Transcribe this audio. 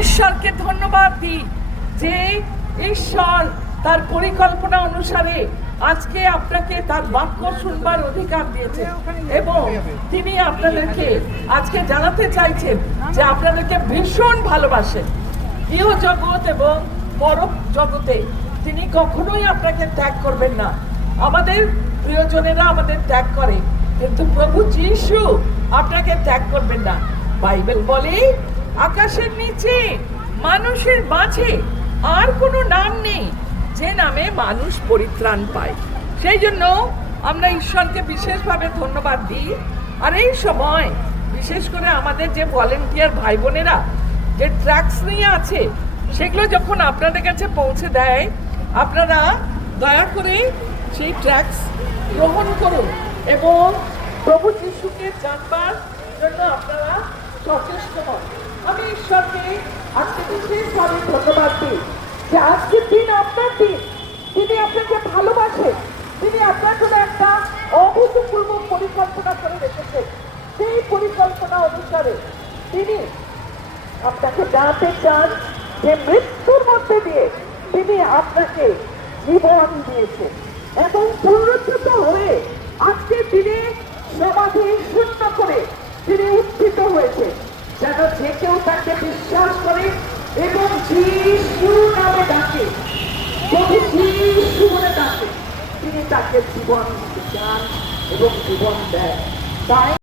ঈশ্বরকে ধন্যবাদ দিই যে ঈশ্বর তার পরিকল্পনা অনুসারে আজকে আপনাকে তার বাক্য শুনবার অধিকার দিয়েছে এবং তিনি আপনাদেরকে আজকে জানাতে চাইছেন যে আপনাদেরকে ভীষণ ভালোবাসেন। ইহ জগৎ এবং পর জগতে তিনি কখনোই আপনাকে ত্যাগ করবেন না। আমাদের প্রিয়জনেরা আমাদের ত্যাগ করে, কিন্তু প্রভু যীশু আপনাকে ত্যাগ করবেন না। বাইবেল বলে আকাশের নিচে মানুষের মাঝে আর কোনো নাম নেই যে নামে মানুষ পরিত্রাণ পায়। সেই জন্য আমরা ঈশ্বরকে বিশেষভাবে ধন্যবাদ দিই। আর এই সময় বিশেষ করে আমাদের যে ভলেন্টিয়ার ভাই বোনেরা যে ট্রাক্স নিয়ে আছে, সেগুলো যখন আপনাদের কাছে পৌঁছে দেয়, আপনারা দয়া করে সেই ট্রাক্স গ্রহণ করুন এবং প্রভু যিশুকে জানবার জন্য আপনারা সচেষ্ট হন। আমি ঈশ্বরকে আজকে বিশেষভাবে ধন্যবাদ দিই যে আজকের দিন আপনার দিন। তিনি আপনাকে ভালোবাসেন, তিনি আপনার জন্য একটা অভূতপূর্ব পরিকল্পনা করে রেখেছেন। সেই পরিকল্পনা অনুসারে তিনি আপনাকে জানাতে চান যে মৃত্যুর মধ্যে দিয়ে তিনি আপনাকে জীবন দিয়েছেন এবং পুনরুত্থিত হয়ে আজকের দিনে সমাধি শূন্য করে তিনি উত্থিত হয়েছে, যেন যে কেউ তাকে বিশ্বাস করে এবং যিশু নামে ডাকে, প্রভু যিশু বলে ডাকে, তিনি তাকে জীবন দিতে চান এবং জীবন দেয়। তাই